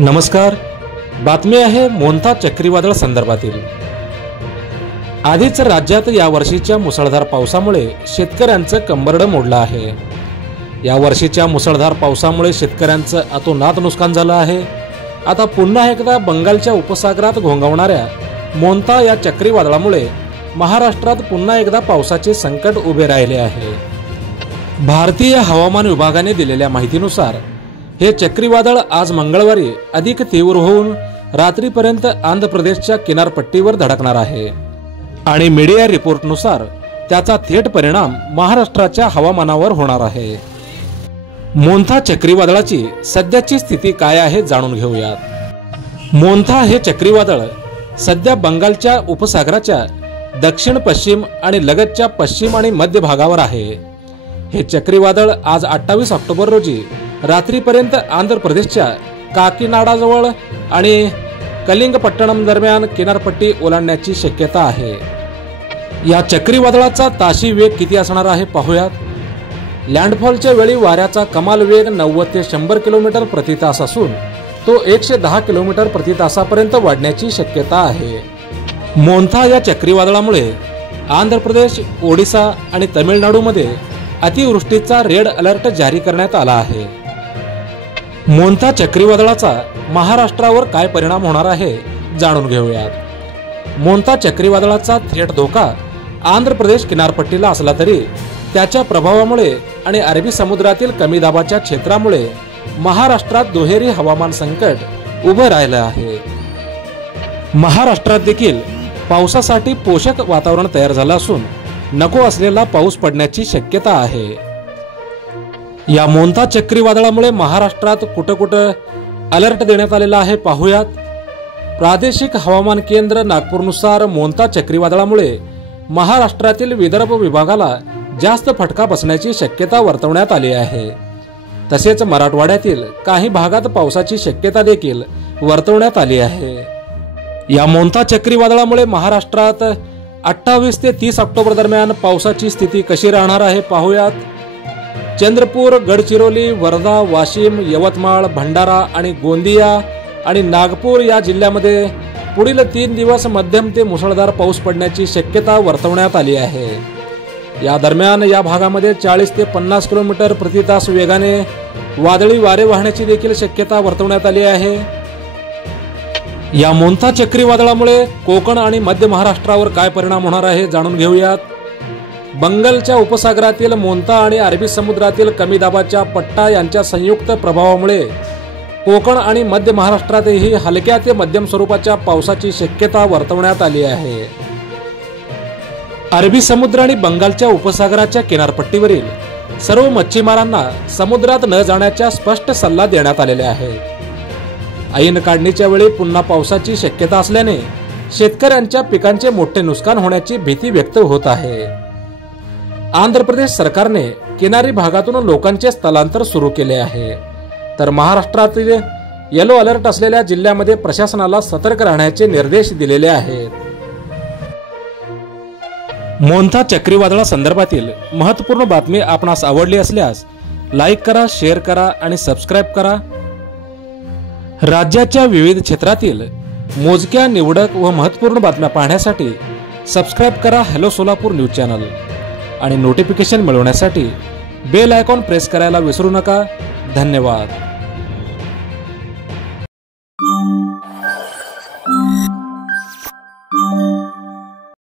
नमस्कार। बातमी आहे मोन्था चक्रीवादळ संदर्भातील। आधीच राज्यात या वर्षीच्या मुसळधार पावसामुळे शेतकऱ्यांचं कंबरडं मोडलं आहे। या वर्षीच्या मुसळधार पावसामुळे शेतकऱ्यांचं अतोनात नुकसान झालं आहे। आता पुन्हा एकदा बंगालच्या उपसागरात घोंघवणाऱ्या मोन्था या चक्रीवादळामुळे महाराष्ट्रात पुन्हा एकदा पावसाचे संकट उभे राहिले आहे। भारतीय हवामान विभागाने दिलेल्या माहितीनुसार हे चक्रीवादळ आज मंगळवारी अधिक तीव्र होऊन रात्रीपर्यंत आंध्र प्रदेशच्या किनारपट्टीवर धडकणार आहे आणि मीडिया रिपोर्टनुसार त्याचा थेट परिणाम महाराष्ट्राच्या हवामानावर होणार आहे। मोन्था चक्रीवादळाची सध्याची स्थिती काय आहे जाणून घेऊयात। मोन्था हे चक्रीवादळ सध्या बंगालच्या उपसागराच्या दक्षिण पश्चिम आणि लगतच्या पश्चिम आणि मध्य भागावर आहे। हे चक्रीवादळ आज 28 ऑक्टोबर रोजी रात्रीपर्यंत आंध्र प्रदेशच्या काकीनाडाजवळ आणि कलिंगपट्टणम दरम्यान किनारपट्टी ओलांडण्याची शक्यता आहे। या चक्रीवादळाचा ताशी वेग किती असणार आहे पाहूयात। लँडफॉलच्या वेळी वाऱ्याचा कमाल वेग 90 ते 100 किलोमीटर प्रति तास असून तो 110 किलोमीटर प्रति तासापर्यंत वाढण्याची शक्यता आहे। मोन्था या चक्रीवादळामुळे आंध्र प्रदेश, ओडिशा आणि तमिळनाडूमध्ये अतिवृष्टीचा रेड अलर्ट जारी करण्यात आला आहे। मोन्था चक्रीवादळाचा महाराष्ट्रावर काय परिणाम होणार आहे जाणून घेऊयात। मोन्था चक्रीवादळाचा थेट धोका आंध्र प्रदेश किनारपट्टीला असला तरी त्याच्या प्रभावामुळे आणि अरबी समुद्रातील कमी दाबाच्या क्षेत्रामुळे महाराष्ट्रात दुहेरी हवामान संकट उभं राहिलं आहे। महाराष्ट्रात देखील पावसासाठी पोषक वातावरण तयार झालं असून नको असलेला पाऊस पडण्याची शक्यता आहे। या मोन्था चक्रीवादळामुळे महाराष्ट्रात कुठं अलर्ट देण्यात आलेला आहे पाहूयात। प्रादेशिक हवामान केंद्र नागपूरनुसार मोन्था चक्रीवादळामुळे महाराष्ट्रातील विदर्भ विभागाला जास्त फटका बसण्याची शक्यता वर्तवण्यात आली आहे। तसेच मराठवाड्यातील काही भागात पावसाची शक्यता देखील वर्तवण्यात आली आहे। या मोन्था चक्रीवादळामुळे महाराष्ट्रात 28 ते 30 ऑक्टोबर दरम्यान पावसाची स्थिती कशी राहणार आहे पाहूयात। चंद्रपूर, गडचिरोली, वर्धा, वाशिम, यवतमाळ, भंडारा आणि गोंदिया आणि नागपूर या जिल्ह्यामध्ये पुढील 3 दिवस मध्यम ते मुसळधार पाऊस पडण्याची शक्यता वर्तवण्यात आली आहे। या दरम्यान या भागामध्ये 40 ते 50 किलोमीटर प्रति तास वेगाने वादळी वारे वाहण्याची देखील शक्यता वर्तवण्यात आली आहे। या मोन्था चक्रीवादळामुळे कोकण आणि मध्य महाराष्ट्रावर काय परिणाम होणार आहे जाणून घेऊयात। बंगालच्या उपसागरातील मोन्था आणि अरबी समुद्रातील कमी दाबाच्या पट्टा यांच्या संयुक्त प्रभावामुळे कोकण आणि मध्य महाराष्ट्रातही हलक्या ते मध्यम स्वरूपाच्या पावसाची शक्यता वर्तवण्यात आली आहे। अरबी समुद्र आणि बंगालच्या उपसागराच्या किनारपट्टीवरील सर्व मच्छीमारांना समुद्रात न जाण्याचा स्पष्ट सल्ला देण्यात आलेला आहे। ऐन काढणीच्या वेळी पुन्हा पावसाची शक्यता असल्याने शेतकऱ्यांच्या पिकांचे मोठे नुकसान होण्याची भीती व्यक्त होत आहे। आंध्र प्रदेश सरकारने किनारी भागातून लोकांचे स्थलांतर सुरू केले आहे, तर महाराष्ट्रातील येलो अलर्ट असलेल्या जिल्ह्यामध्ये प्रशासनाला सतर्क राहण्याचे निर्देश दिलेले आहेत। मोन्था चक्रीवादळा संदर्भातील महत्त्वपूर्ण बातमी आपणास आवडली असल्यास लाईक करा, शेअर करा आणि सबस्क्राईब करा। राज्याच्या विविध क्षेत्रातील मोजक्या, निवडक व महत्त्वपूर्ण बातम्या पाहण्यासाठी सबस्क्राईब करा हॅलो सोलापूर न्यूज चॅनल आणि नोटिफिकेशन मिळवण्यासाठी बेल आयकॉन प्रेस करायला विसरू नका। धन्यवाद।